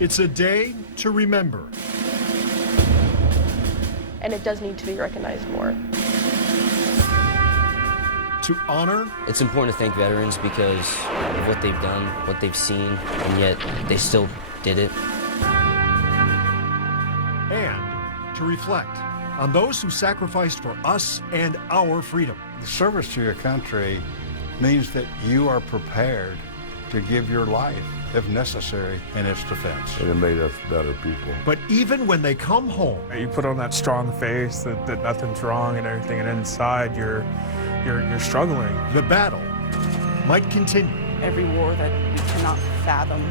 It's a day to remember. And it does need to be recognized more. To honor. It's important to thank veterans because of what they've done, what they've seen, and yet they still did it. And to reflect on those who sacrificed for us and our freedom. The service to your country means that you are prepared to give your life, if necessary, in its defense. And it made us better people. But even when they come home, you put on that strong face that nothing's wrong and everything, and inside you're struggling. The battle might continue. Every war that we cannot fathom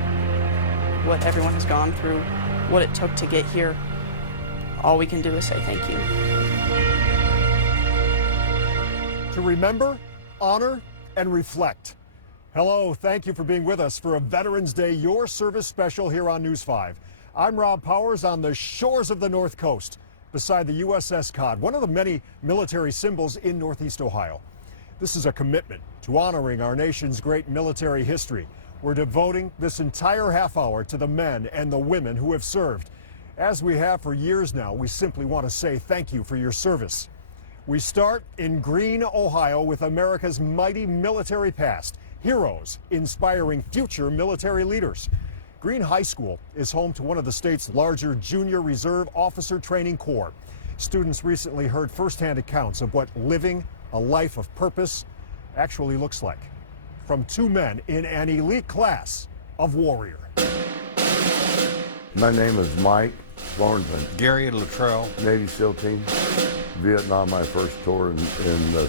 what everyone has gone through, what it took to get here, all we can do is say thank you. To remember, honor, and reflect. Hello, thank you for being with us for a Veterans Day Your Service special here on News 5. I'm Rob Powers on the shores of the North Coast, beside the USS Cod, one of the many military symbols in Northeast Ohio. This is a commitment to honoring our nation's great military history. We're devoting this entire half hour to the men and the women who have served. As we have for years now, we simply want to say thank you for your service. We start in Greene, Ohio, with America's mighty military past. Heroes inspiring future military leaders. Greene High School is home to one of the state's larger junior reserve officer training corps. Students recently heard firsthand accounts of what living a life of purpose actually looks like. From two men in an elite class of warrior. My name is Mike Florenson. Gary Luttrell. Navy SEAL team. Vietnam, my first tour in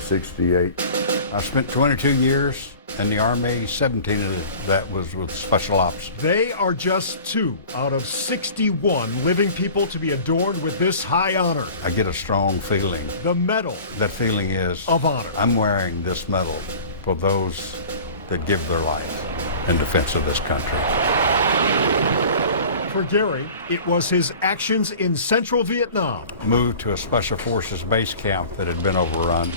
'68. I spent 22 years in the Army, 17 of that was with Special Ops. They are just 2 out of 61 living people to be adorned with this high honor. I get a strong feeling. The medal. That feeling is of honor. I'm wearing this medal for those that give their life in defense of this country. For Gary, it was his actions in central Vietnam. Moved to a Special Forces base camp that had been overrun.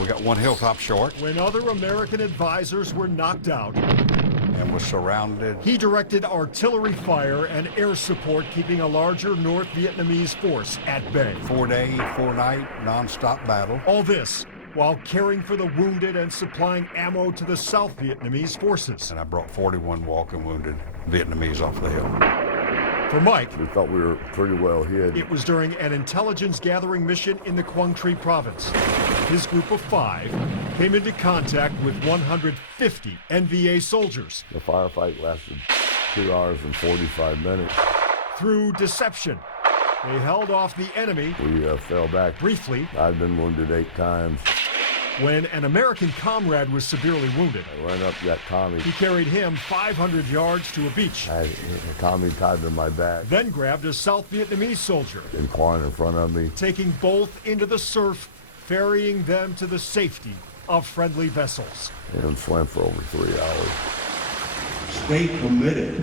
We got one hilltop short. When other American advisors were knocked out. And was surrounded. He directed artillery fire and air support, keeping a larger North Vietnamese force at bay. 4-day, 4-night, non-stop battle. All this while caring for the wounded and supplying ammo to the South Vietnamese forces. And I brought 41 walking wounded Vietnamese off the hill. For Mike, we thought we were pretty well hid. It was during an intelligence gathering mission in the Quang Tri province. His group of 5 came into contact with 150 NVA soldiers. The firefight lasted 2 hours and 45 minutes. Through deception, they held off the enemy. We fell back. Briefly. I'd been wounded 8 times. When an American comrade was severely wounded, I ran up, got Tommy. He carried him 500 yards to a beach. Tommy tied to my back. Then grabbed a South Vietnamese soldier. In Quan in front of me. Taking both into the surf, ferrying them to the safety of friendly vessels. And swam for over 3 hours. Stay committed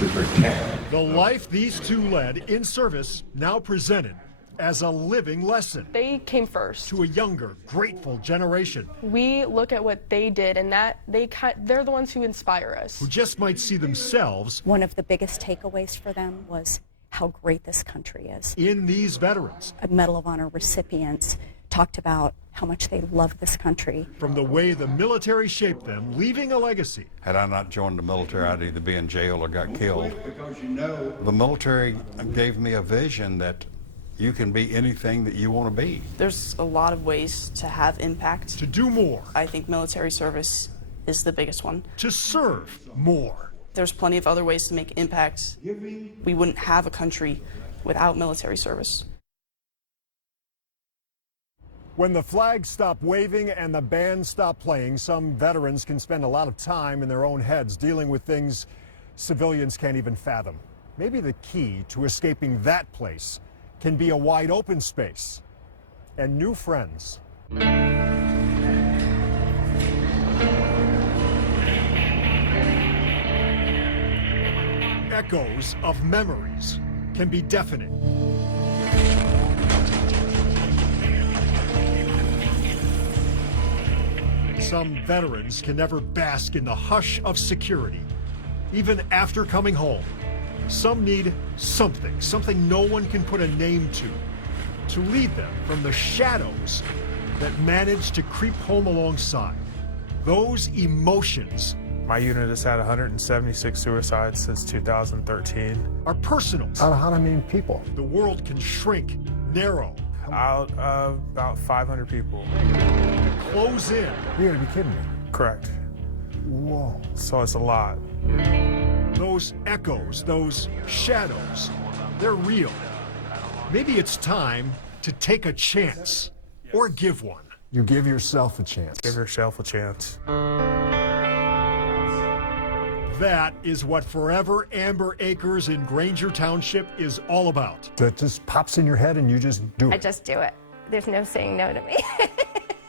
to protect. The life these 2 led in service now presented as a living lesson. They came first. To a younger, grateful generation. We look at what they did, and they're the ones who inspire us. Who just might see themselves. One of the biggest takeaways for them was how great this country is. In these veterans. Medal of Honor recipients talked about how much they love this country. From the way the military shaped them, leaving a legacy. Had I not joined the military, I'd either be in jail or got killed. Because you know, the military gave me a vision that you can be anything that you want to be. There's a lot of ways to have impact. To do more. I think military service is the biggest one. To serve more. There's plenty of other ways to make impact. We wouldn't have a country without military service. When the flags stop waving and the band stop playing, some veterans can spend a lot of time in their own heads dealing with things civilians can't even fathom. Maybe the key to escaping that place can be a wide open space and new friends. Echoes of memories can be deafening. Some veterans can never bask in the hush of security, even after coming home. Some need something no one can put a name to lead them from the shadows that manage to creep home alongside. Those emotions My unit has had 176 suicides since 2013. are personal. Out of how many people? The world can shrink, narrow, Out of about 500 people. close in. You gotta be kidding me. Correct. Whoa. So it's a lot. Those echoes, those shadows, they're real. Maybe it's time to take a chance or give one. You give yourself a chance. Give yourself a chance. That is what Forever Amber Acres in Granger Township is all about. That just pops in your head and you just do it. I just do it. There's no saying no to me.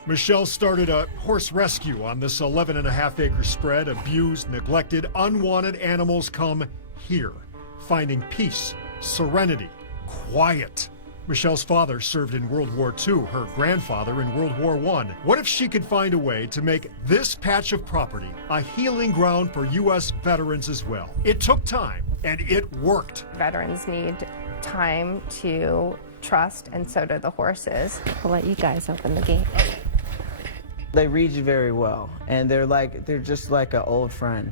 Michelle started a horse rescue on this 11.5-acre spread. Abused, neglected, unwanted animals come here, finding peace, serenity, quiet. Michelle's father served in World War II, her grandfather in World War I. What if she could find a way to make this patch of property a healing ground for U.S. veterans as well? It took time, and it worked. Veterans need time to trust, and so do the horses. I'll let you guys open the gate. They read you very well, and they're just like an old friend.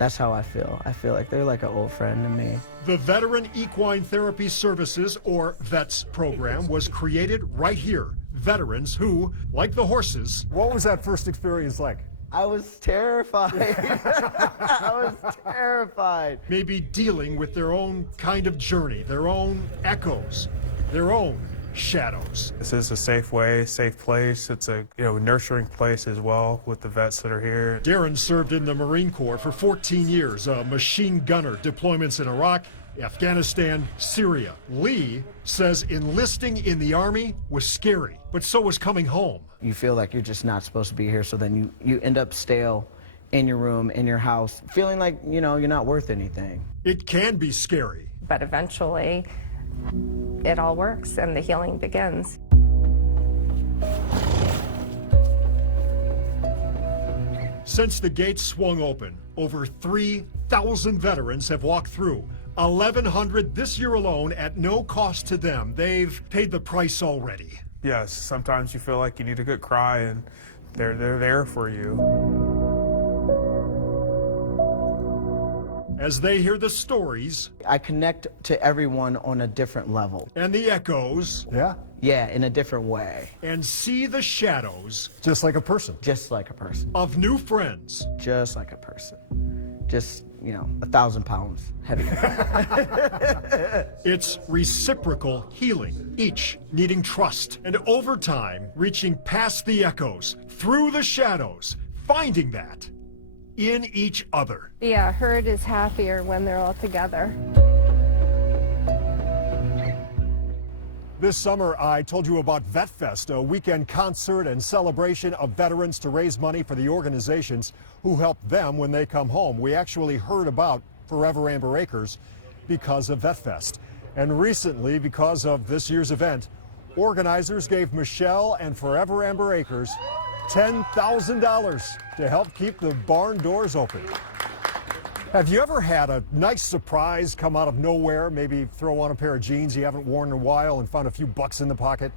That's how I feel. I feel like they're like an old friend to me. The Veteran Equine Therapy Services, or VETS program, was created right here. Veterans who, like the horses, What was that first experience like? I was terrified. I was terrified. may be dealing with their own kind of journey, their own echoes, their own shadows. This is a safe way, safe place. It's a nurturing place as well with the vets that are here. Darren served in the Marine Corps for 14 years, a machine gunner, deployments in Iraq, Afghanistan, Syria. Lee says enlisting in the Army was scary, but so was coming home. You feel like you're just not supposed to be here, so then you end up stale in your room, in your house, feeling like, you're not worth anything. It can be scary. But eventually, it all works and the healing begins. Since the gates swung open, over 3,000 veterans have walked through. 1,100 this year alone at no cost to them. They've paid the price already. Yes, sometimes you feel like you need a good cry, and they're there for you. As they hear the stories I connect to everyone on a different level. and the echoes Yeah? Yeah, in a different way. and see the shadows Just like a person. Just like a person. of new friends, Just like a person. Just, 1,000 pounds heavier. it's reciprocal healing, each needing trust, and over time reaching past the echoes, through the shadows, finding that in each other. Yeah, herd is happier when they're all together. This summer, I told you about VetFest, a weekend concert and celebration of veterans to raise money for the organizations who help them when they come home. We actually heard about Forever Amber Acres because of VetFest. And recently, because of this year's event, organizers gave Michelle and Forever Amber Acres $10,000 to help keep the barn doors open. Have you ever had a nice surprise come out of nowhere? Maybe throw on a pair of jeans you haven't worn in a while and found a few bucks in the pocket?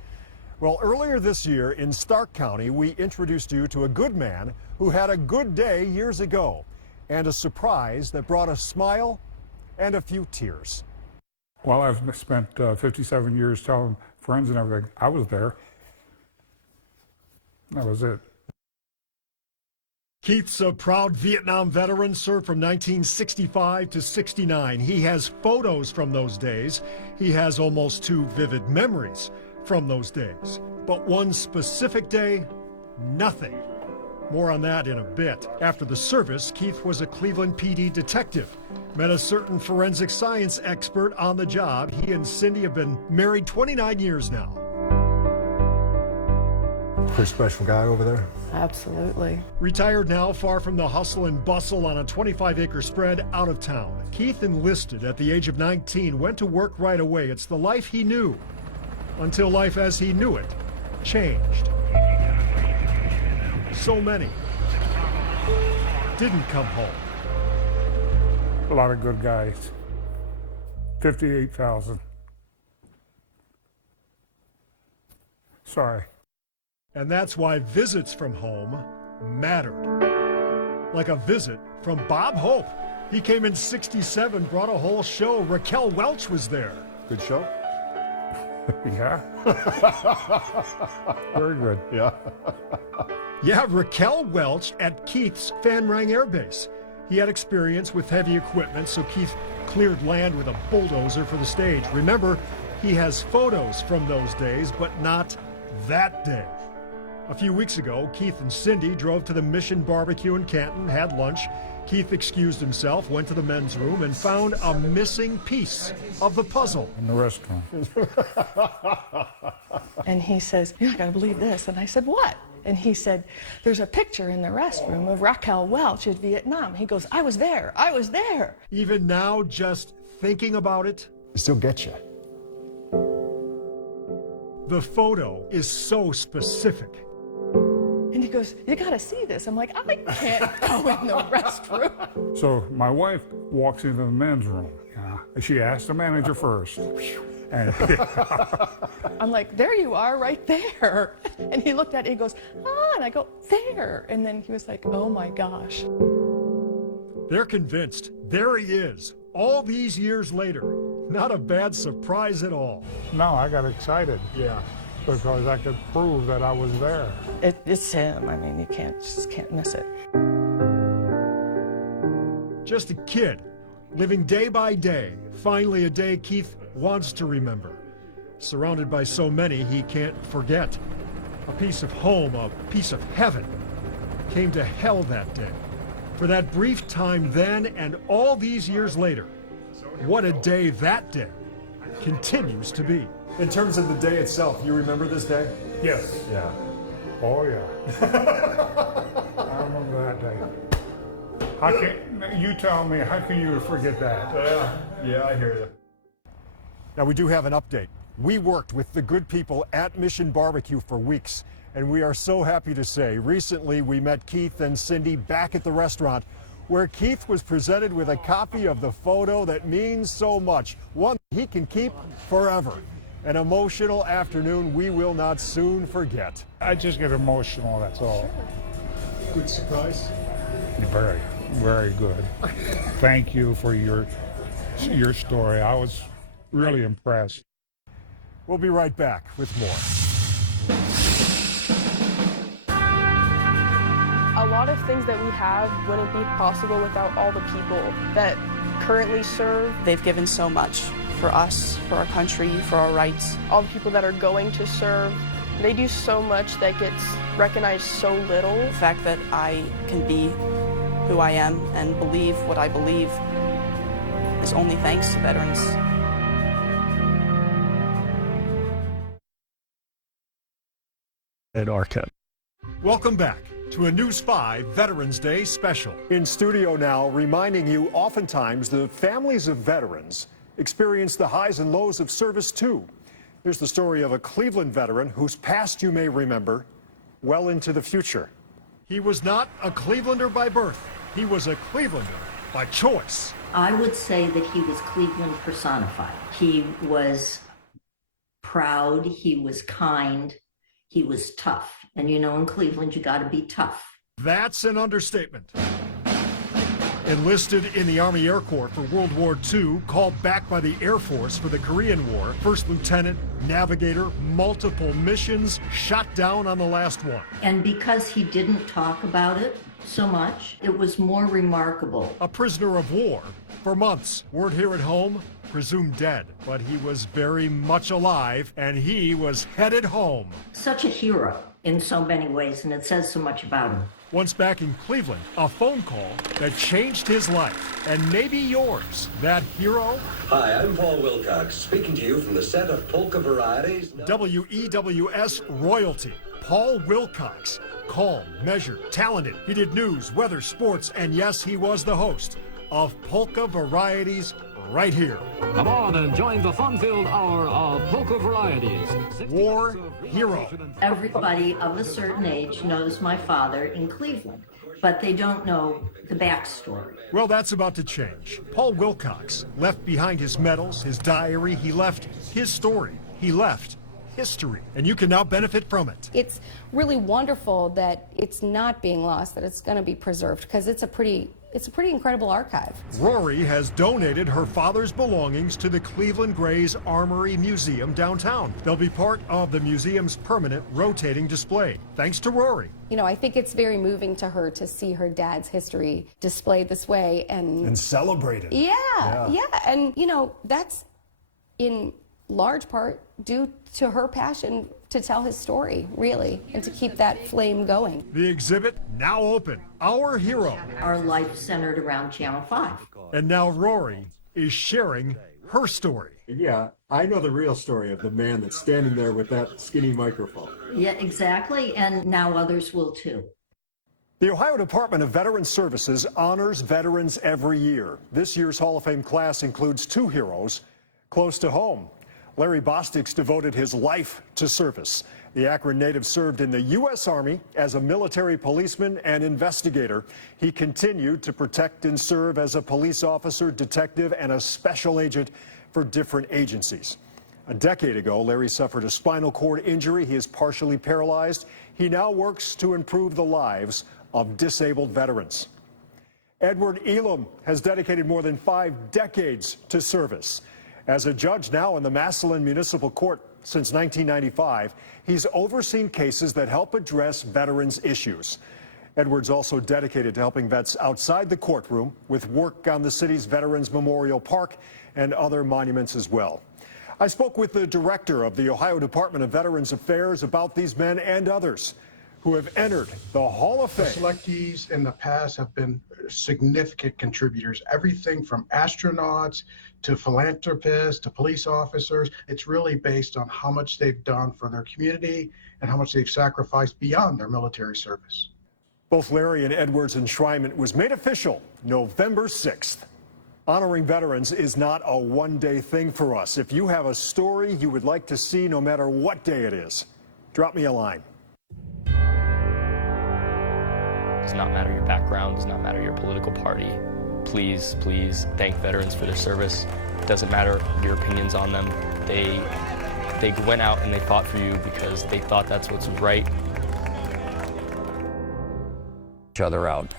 Well, earlier this year in Stark County, we introduced you to a good man who had a good day years ago and a surprise that brought a smile and a few tears. Well, I've spent 57 years telling friends and everything. I was there. That was it. Keith's a proud Vietnam veteran, served from 1965 to 69. He has photos from those days. He has almost two vivid memories from those days. But one specific day, nothing. More on that in a bit. After the service, Keith was a Cleveland PD detective. Met a certain forensic science expert on the job. He and Cindy have been married 29 years now. Pretty special guy over there. Absolutely. Retired now, far from the hustle and bustle on a 25-acre spread out of town. Keith enlisted at the age of 19, went to work right away. It's the life he knew, until life as he knew it changed. So many didn't come home. A lot of good guys 58,000. Sorry. And that's why visits from home mattered. Like a visit from Bob Hope. He came in '67, brought a whole show. Raquel Welch was there. Good show? Yeah. Very good. Yeah. Yeah, Raquel Welch at Keith's Van Rang Air Base. He had experience with heavy equipment, so Keith cleared land with a bulldozer for the stage. Remember, he has photos from those days, but not that day. A few weeks ago, Keith and Cindy drove to the Mission Barbecue in Canton, had lunch. Keith excused himself, went to the men's room, and found a missing piece of the puzzle. In the restroom. And he says, "You're not going to believe this." And I said, "What?" And he said, "There's a picture in the restroom of Raquel Welch at Vietnam." He goes, "I was there. I was there." Even now, just thinking about it, it still gets you. The photo is so specific. And he goes, "You got to see this." I'm like, "I can't go in the restroom." So my wife walks into the men's room. She asked the manager first. And I'm like, "There you are, right there." And he looked at it, he goes, "Ah," and I go, "There." And then he was like, "Oh my gosh." They're convinced. There he is, all these years later. Not a bad surprise at all. no, I got excited. Yeah. Because I could prove that I was there. It's him. I mean, you just can't miss it. Just a kid, living day by day. Finally, a day Keith wants to remember. Surrounded by so many he can't forget. A piece of home, a piece of heaven, came to hell that day. For that brief time then and all these years later, what a day that day continues to be. In terms of the day itself, you remember this day? Yes. Yeah. Oh, yeah. I remember that day. How can, you tell me, how can you forget that? Yeah, I hear you. Now, we do have an update. We worked with the good people at Mission Barbecue for weeks, and we are so happy to say recently we met Keith and Cindy back at the restaurant where Keith was presented with a copy of the photo that means so much, one he can keep forever. An emotional afternoon we will not soon forget. I just get emotional, that's all. Good surprise? Very, very good. Thank you for your story. I was really impressed. We'll be right back with more. A lot of things that we have wouldn't be possible without all the people that currently serve. They've given so much for us, for our country, for our rights. All the people that are going to serve, they do so much that gets recognized so little. The fact that I can be who I am and believe what I believe is only thanks to veterans. Ed Arquette. Welcome back to a News 5 Veterans Day special. In studio now, reminding you oftentimes the families of veterans experience the highs and lows of service too. Here's the story of a Cleveland veteran whose past you may remember well into the future. He was not a Clevelander by birth. He was a Clevelander by choice. I would say that he was Cleveland personified. He was proud, he was kind, he was tough. And you know, in Cleveland, you got to be tough. That's an understatement. Enlisted in the Army Air Corps for World War II, called back by the Air Force for the Korean War, first lieutenant, navigator, multiple missions, shot down on the last one. And because he didn't talk about it so much, it was more remarkable. A prisoner of war for months. Word here at home, presumed dead. But he was very much alive, and he was headed home. Such a hero in so many ways, and it says so much about him. Once back in Cleveland, a phone call that changed his life, and maybe yours. That hero? Hi, I'm Paul Wilcox, speaking to you from the set of Polka Varieties. WEWS royalty. Paul Wilcox. Calm, measured, talented. He did news, weather, sports, and yes, he was the host of Polka Varieties right here. Come on and join the fun-filled hour of Polka Varieties. War hero. Everybody of a certain age knows my father in Cleveland. but they don't know the backstory. Well, that's about to change. Paul Wilcox left behind his medals, his diary. He left his story. He left history, and you can now benefit from it. It's really wonderful that it's not being lost, that it's going to be preserved, because it's a pretty incredible archive. Rory has donated her father's belongings to the Cleveland Grays Armory Museum downtown. They'll be part of the museum's permanent rotating display, thanks to Rory. You know, I think it's very moving to her to see her dad's history displayed this way and celebrated. Yeah. And, you know, that's in large part due to her passion to tell his story, really, and to keep that flame going. The exhibit now open. Our hero. Our life centered around Channel 5. And now Rory is sharing her story. Yeah, I know the real story of the man that's standing there with that skinny microphone. Yeah, exactly, and now others will too. The Ohio Department of Veterans Services honors veterans every year. This year's Hall of Fame class includes two heroes close to home. Larry Bostix devoted his life to service. The Akron native served in the U.S. Army as a military policeman and investigator. He continued to protect and serve as a police officer, detective, and a special agent for different agencies. A decade ago, Larry suffered a spinal cord injury. He is partially paralyzed. He now works to improve the lives of disabled veterans. Edward Elam has dedicated more than 5 decades to service. As a judge now in the Massillon Municipal Court since 1995, he's overseen cases that help address veterans' issues. Edward's also dedicated to helping vets outside the courtroom with work on the city's Veterans Memorial Park and other monuments as well. I spoke with the director of the Ohio Department of Veterans Affairs about these men and others who have entered the Hall of Fame. Selectees in the past have been significant contributors, everything from astronauts to philanthropists to police officers. It's really based on how much they've done for their community and how much they've sacrificed beyond their military service. Both Larry and Edward's enshrinement was made official November 6th. Honoring veterans is not a one-day thing for us. If you have a story you would like to see, no matter what day it is, drop me a line. Does not matter your background, does not matter your political party. Please, please thank veterans for their service. Doesn't matter your opinions on them. They went out and they fought for you because they thought that's what's right. Each other out.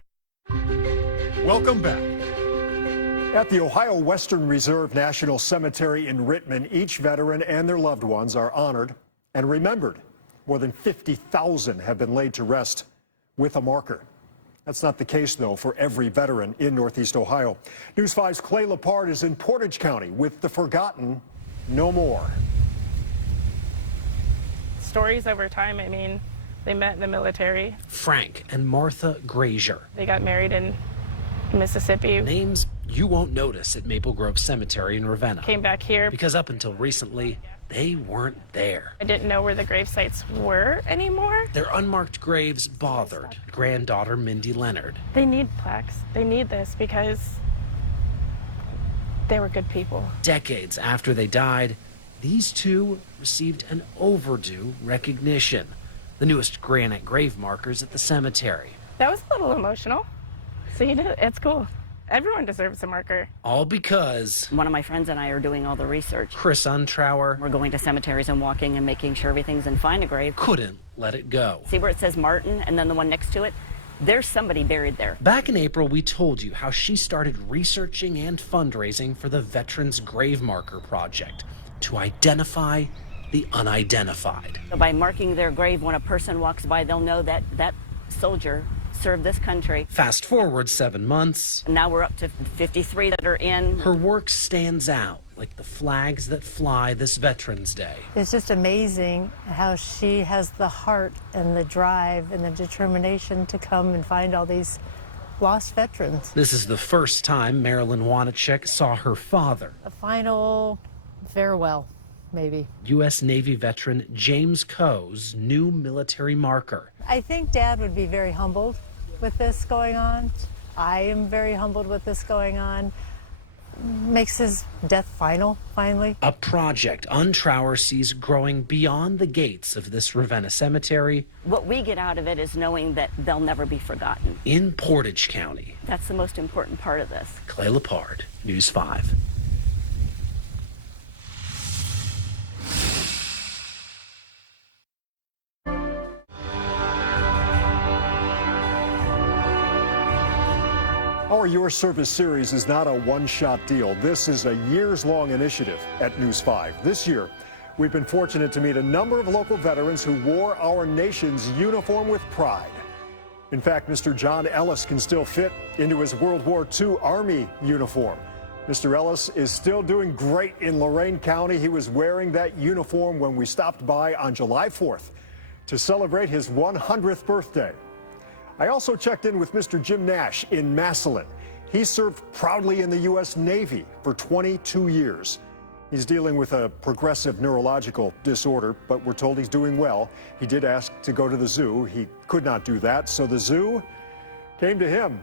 Welcome back. At the Ohio Western Reserve National Cemetery in Rittman, each veteran and their loved ones are honored and remembered. More than 50,000 have been laid to rest with a marker. That's not the case, though, for every veteran in Northeast Ohio. News 5's Clay Lepard is in Portage County with the forgotten no more. Stories over time, I mean, they met in the military. Frank and Martha Grazier. They got married in Mississippi. Names you won't notice at Maple Grove Cemetery in Ravenna. Came back here. Because up until recently, they weren't there. I didn't know where the grave sites were anymore. Their unmarked graves bothered granddaughter Mindy Leonard. They need plaques. They need this because they were good people. Decades after they died, these two received an overdue recognition. The newest granite grave markers at the cemetery. That was a little emotional. So, you know, it's cool. Everyone deserves a marker. All because one of my friends and I are doing all the research. Chris Untrower. We're going to cemeteries and walking and making sure everything's in find a grave. Couldn't let it go. See where it says Martin and then the one next to it? There's somebody buried there. Back in April, we told you how she started researching and fundraising for the Veterans Grave Marker Project to identify the unidentified. So by marking their grave, when a person walks by, they'll know that that soldier served this country. Fast forward 7 months. Now we're up to 53 that are in. Her work stands out like the flags that fly this Veterans Day. It's just amazing how she has the heart and the drive and the determination to come and find all these lost veterans. This is the first time Marilyn Wanachek saw her father. A final farewell, maybe. U.S. Navy veteran James Coe's new military marker. I think Dad would be very humbled with this going on. I am very humbled with this going on. makes his death final, finally. A project Untrower sees growing beyond the gates of this Ravenna cemetery. What we get out of it is knowing that they'll never be forgotten. In Portage County. That's the most important part of this. Clay Lepard, News 5. Our Your Service series is not a one-shot deal. This is a years-long initiative at News 5. This year, we've been fortunate to meet a number of local veterans who wore our nation's uniform with pride. In fact, Mr. John Ellis can still fit into his World War II Army uniform. Mr. Ellis is still doing great in Lorain County. He was wearing that uniform when we stopped by on July 4th to celebrate his 100th birthday. I also checked in with Mr. Jim Nash in Massillon. He served proudly in the U.S. Navy for 22 years. He's dealing with a progressive neurological disorder, but we're told he's doing well. He did ask to go to the zoo. He could not do that, so the zoo came to him.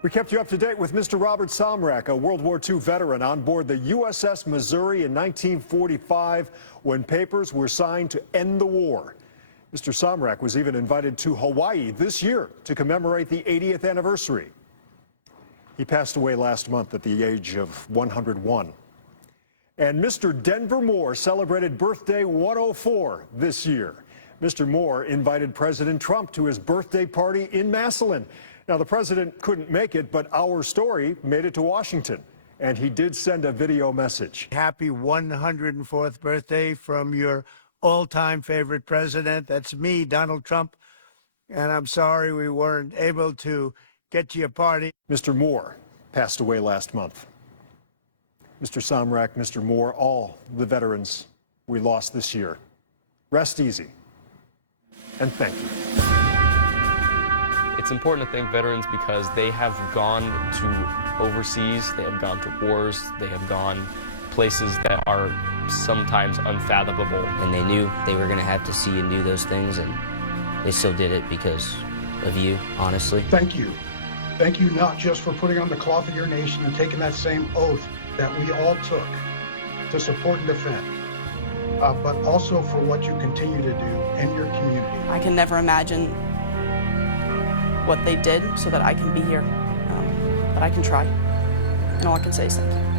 We kept you up to date with Mr. Robert Somrak, a World War II veteran on board the USS Missouri in 1945 when papers were signed to end the war. Mr. Somrak was even invited to Hawaii this year to commemorate the 80th anniversary. He passed away last month at the age of 101. And Mr. Denver Moore celebrated birthday 104 this year. Mr. Moore invited President Trump to his birthday party in Massillon. Now, the president couldn't make it, but our story made it to Washington, and he did send a video message. Happy 104th birthday from your all-time favorite president. That's me, Donald Trump. And I'm sorry we weren't able to get to your party. Mr. Moore passed away last month. Mr. Somrak, Mr. Moore, all the veterans we lost this year. Rest easy. And thank you. It's important to thank veterans because they have gone to overseas, they have gone to wars, they have gone places that are sometimes unfathomable. And they knew they were going to have to see and do those things, and they still did it because of you, honestly. Thank you. Thank you not just for putting on the cloth of your nation and taking that same oath that we all took to support and defend, but also for what you continue to do in your community. I can never imagine what they did so that I can be here, but I can try, and all I can say is thank you.